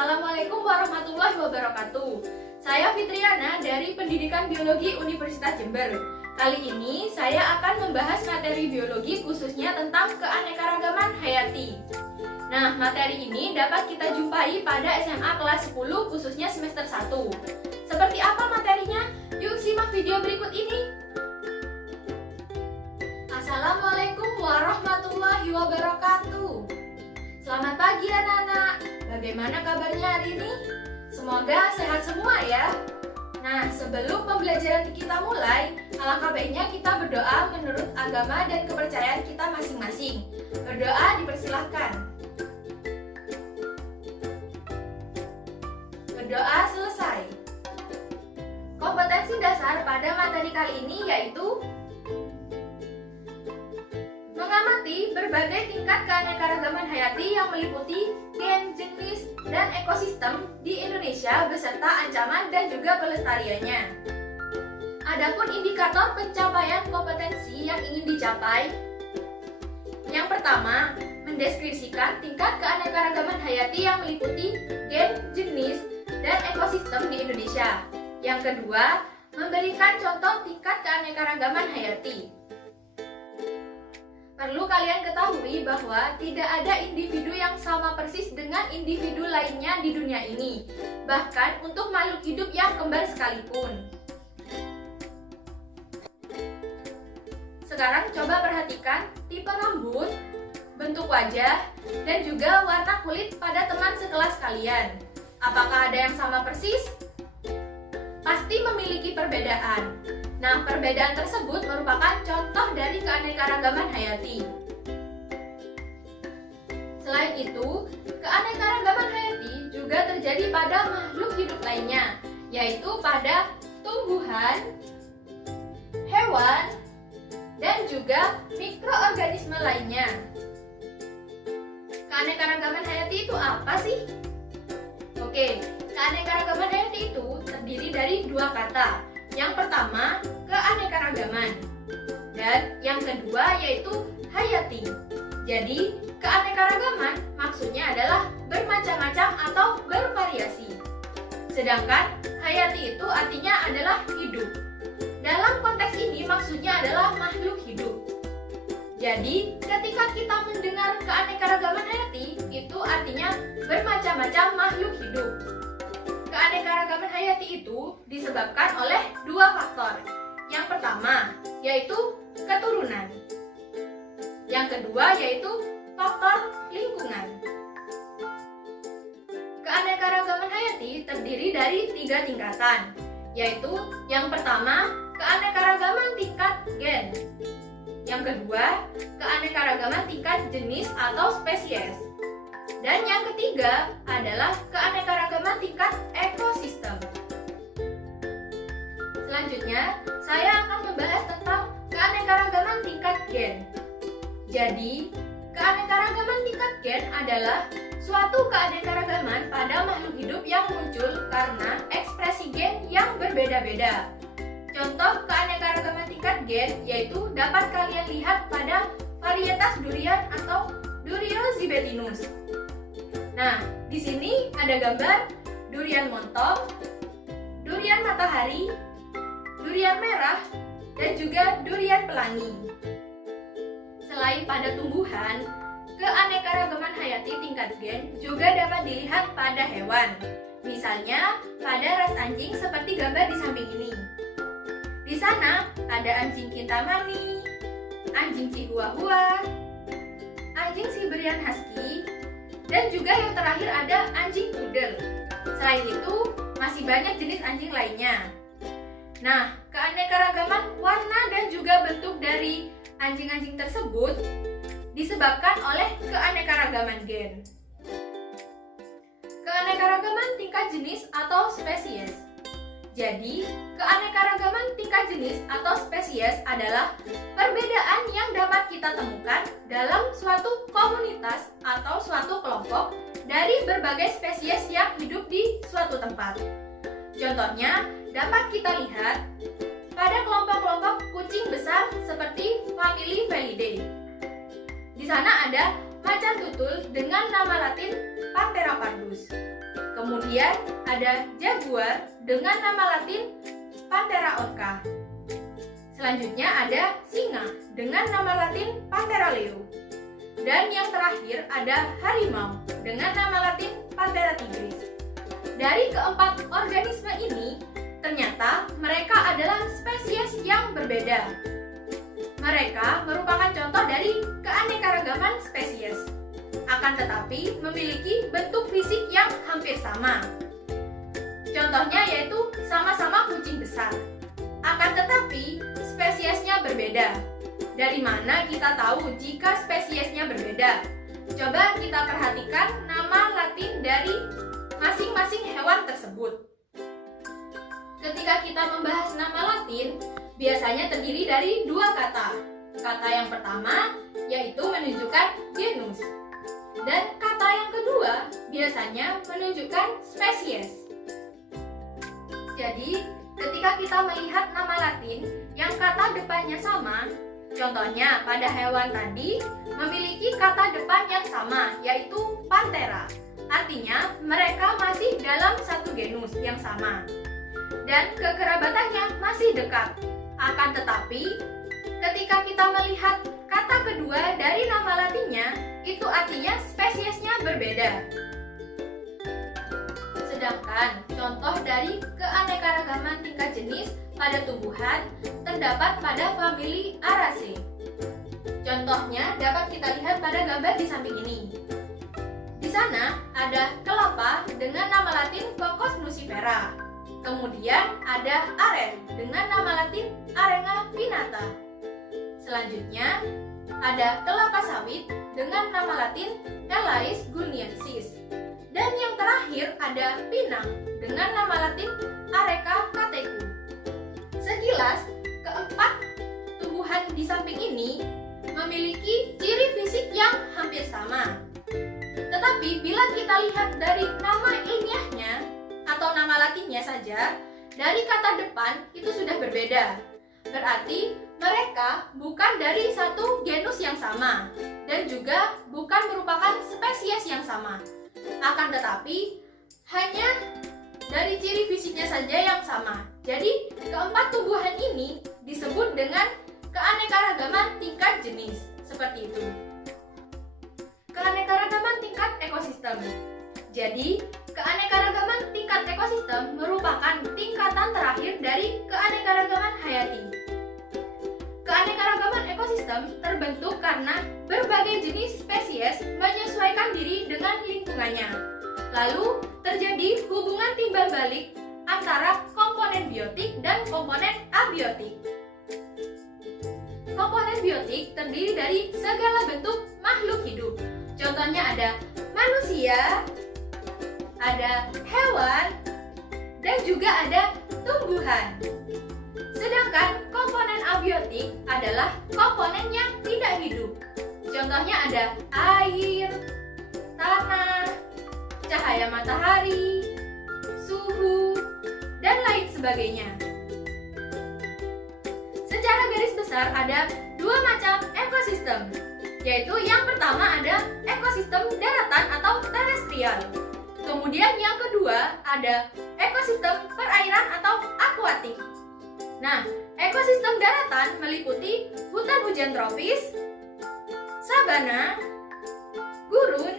Assalamualaikum warahmatullahi wabarakatuh. Saya Fitriana dari Pendidikan Biologi Universitas Jember. Kali ini saya akan membahas materi biologi khususnya tentang keanekaragaman hayati. Nah, materi ini dapat kita jumpai pada SMA kelas 10 khususnya semester 1. Seperti apa materinya? Yuk simak video berikut ini. Assalamualaikum warahmatullahi wabarakatuh. Selamat pagi anak-anak. Bagaimana kabarnya hari ini? Semoga sehat semua ya. Nah, sebelum pembelajaran kita mulai, alangkah baiknya kita berdoa menurut agama dan kepercayaan kita masing-masing. Berdoa dipersilahkan. Berdoa selesai. Kompetensi dasar pada materi kali ini yaitu mengamati berbagai tingkat keanekaragaman hayati yang meliputi gen, jenis, dan ekosistem di Indonesia beserta ancaman dan juga pelestariannya. Adapun indikator pencapaian kompetensi yang ingin dicapai, yang pertama, mendeskripsikan tingkat keanekaragaman hayati yang meliputi gen, jenis, dan ekosistem di Indonesia. Yang kedua, memberikan contoh tingkat keanekaragaman hayati. Perlu kalian ketahui bahwa tidak ada individu yang sama persis dengan individu lainnya di dunia ini, bahkan untuk makhluk hidup yang kembar sekalipun. Sekarang coba perhatikan tipe rambut, bentuk wajah, dan juga warna kulit pada teman sekelas kalian. Apakah ada yang sama persis? Pasti memiliki perbedaan. Nah, perbedaan tersebut merupakan contoh dari keanekaragaman hayati. Selain itu, keanekaragaman hayati juga terjadi pada makhluk hidup lainnya, yaitu pada tumbuhan, hewan, dan juga mikroorganisme lainnya. Keanekaragaman hayati itu apa sih? Oke, keanekaragaman hayati itu terdiri dari dua kata. Yang pertama, keanekaragaman, dan yang kedua yaitu hayati. Jadi, keanekaragaman maksudnya adalah bermacam-macam atau bervariasi. Sedangkan hayati itu artinya adalah hidup. Dalam konteks ini maksudnya adalah makhluk hidup. Jadi, ketika kita mendengar keanekaragaman hayati, itu artinya bermacam-macam makhluk hidup. Keanekaragaman hayati itu disebabkan oleh dua faktor. Yang pertama, yaitu keturunan. Yang kedua, yaitu faktor lingkungan. Keanekaragaman hayati terdiri dari tiga tingkatan, yaitu yang pertama, keanekaragaman tingkat gen. Yang kedua, keanekaragaman tingkat jenis atau spesies. Dan yang ketiga adalah keanekaragaman tingkat ekosistem. Selanjutnya, saya akan membahas tentang keanekaragaman tingkat gen. Jadi, keanekaragaman tingkat gen adalah suatu keanekaragaman pada makhluk hidup yang muncul karena ekspresi gen yang berbeda-beda. Contoh keanekaragaman tingkat gen yaitu dapat kalian lihat pada varietas durian atau Durio-Zibetinus. Nah, di sini ada gambar durian montong, durian matahari, durian merah, dan juga durian pelangi. Selain pada tumbuhan, keanekaragaman hayati tingkat gen juga dapat dilihat pada hewan. Misalnya, pada ras anjing seperti gambar di samping ini. Di sana ada anjing kintamani, anjing chihuahua, anjing Siberian husky, dan juga yang terakhir ada anjing poodle. Selain itu, masih banyak jenis anjing lainnya. Nah, keanekaragaman warna dan juga bentuk dari anjing-anjing tersebut disebabkan oleh keanekaragaman gen. Keanekaragaman tingkat jenis atau spesies. Jadi, keanekaragaman tingkat jenis atau spesies adalah perbedaan yang dapat kita temukan dalam suatu komunitas atau suatu kelompok dari berbagai spesies yang hidup di suatu tempat. Contohnya, dapat kita lihat pada kelompok-kelompok kucing besar seperti famili Felidae. Di sana ada macan tutul dengan nama latin Panthera pardus. Kemudian ada jaguar dengan nama latin Panthera orca. Selanjutnya ada singa dengan nama latin Panthera leo. Dan yang terakhir ada harimau dengan nama latin Panthera tigris. Dari keempat organisme ini, ternyata mereka adalah spesies yang berbeda. Mereka merupakan contoh dari keanekaragaman spesies, akan tetapi memiliki bentuk fisik yang hampir sama. Contohnya yaitu sama-sama kucing besar, akan tetapi spesiesnya berbeda. Dari mana kita tahu jika spesiesnya berbeda? Coba kita perhatikan nama latin dari masing-masing hewan tersebut. Ketika kita membahas nama latin, biasanya terdiri dari dua kata. Kata yang pertama yaitu menunjukkan genus, dan kata yang kedua biasanya menunjukkan spesies. Jadi, ketika kita melihat nama latin yang kata depannya sama, contohnya pada hewan tadi memiliki kata depan yang sama, yaitu Panthera. Artinya, mereka masih dalam satu genus yang sama. Dan kekerabatannya masih dekat. Akan tetapi, ketika kita melihat kata kedua dari nama latinnya, itu artinya spesiesnya berbeda. Sedangkan contoh dari keanekaragaman tingkat jenis pada tumbuhan terdapat pada famili Araceae. Contohnya dapat kita lihat pada gambar di samping ini. Di sana ada kelapa dengan nama latin Cocos nucifera. Kemudian ada aren dengan nama latin Arenga pinnata. Selanjutnya ada kelapa sawit dengan nama latin Elais guineensis. Dan yang terakhir ada pinang dengan nama latin Areca catechu. Sekilas, keempat tumbuhan di samping ini memiliki ciri fisik yang hampir sama. Tetapi bila kita lihat dari nama ilmiahnya atau nama latinnya saja, dari kata depan itu sudah berbeda. Berarti mereka bukan dari satu genus yang sama dan juga bukan merupakan spesies yang sama. Akan tetapi hanya dari ciri fisiknya saja yang sama. Jadi keempat tumbuhan ini disebut dengan keanekaragaman tingkat jenis. Seperti itu. Keanekaragaman tingkat ekosistem. Jadi, keanekaragaman tingkat ekosistem merupakan tingkatan terakhir dari keanekaragaman hayati. Keanekaragaman ekosistem terbentuk karena berbagai jenis spesies menyesuaikan diri dengan lingkungannya. Lalu, terjadi hubungan timbal balik antara komponen biotik dan komponen abiotik. Komponen biotik terdiri dari segala bentuk makhluk hidup. Contohnya ada manusia, ada hewan, dan juga ada tumbuhan. Sedangkan komponen abiotik adalah komponen yang tidak hidup. Contohnya ada air, tanah, cahaya matahari, suhu, dan lain sebagainya. Secara garis besar ada dua macam ekosistem, yaitu yang pertama ada ekosistem daratan atau terestrial. Kemudian yang kedua ada ekosistem perairan atau akuatik. Nah, ekosistem daratan meliputi hutan hujan tropis, sabana, gurun,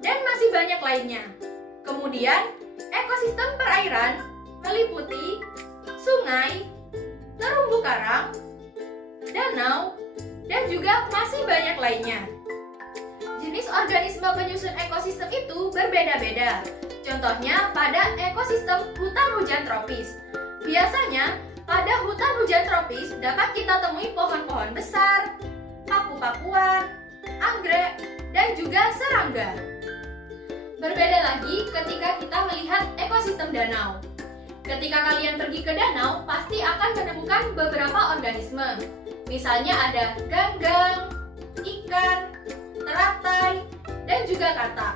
dan masih banyak lainnya. Kemudian, ekosistem perairan meliputi sungai, terumbu karang, danau, dan juga masih banyak lainnya. Jenis organisme penyusun ekosistem itu berbeda-beda. Contohnya pada ekosistem hutan hujan tropis. Biasanya pada hutan hujan tropis dapat kita temui pohon-pohon besar, paku-pakuan, anggrek, dan juga serangga. Berbeda lagi ketika kita melihat ekosistem danau. Ketika kalian pergi ke danau, pasti akan menemukan beberapa organisme. Misalnya ada ganggang, ikan, teratai, dan juga katak.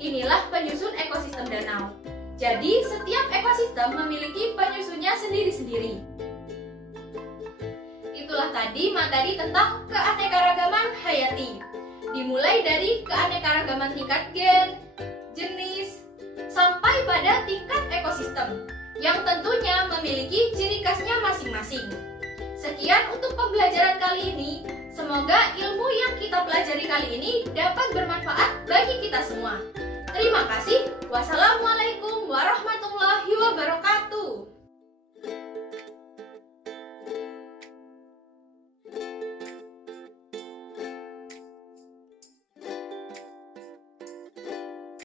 Inilah penyusun ekosistem danau. Jadi, setiap ekosistem memiliki penyusunnya sendiri-sendiri. Itulah tadi materi tentang keanekaragaman hayati. Dimulai dari keanekaragaman tingkat gen, jenis, sampai yang tentunya memiliki ciri khasnya masing-masing. Sekian untuk pembelajaran kali ini. Semoga ilmu yang kita pelajari kali ini dapat bermanfaat bagi kita semua. Terima kasih. Wassalamualaikum.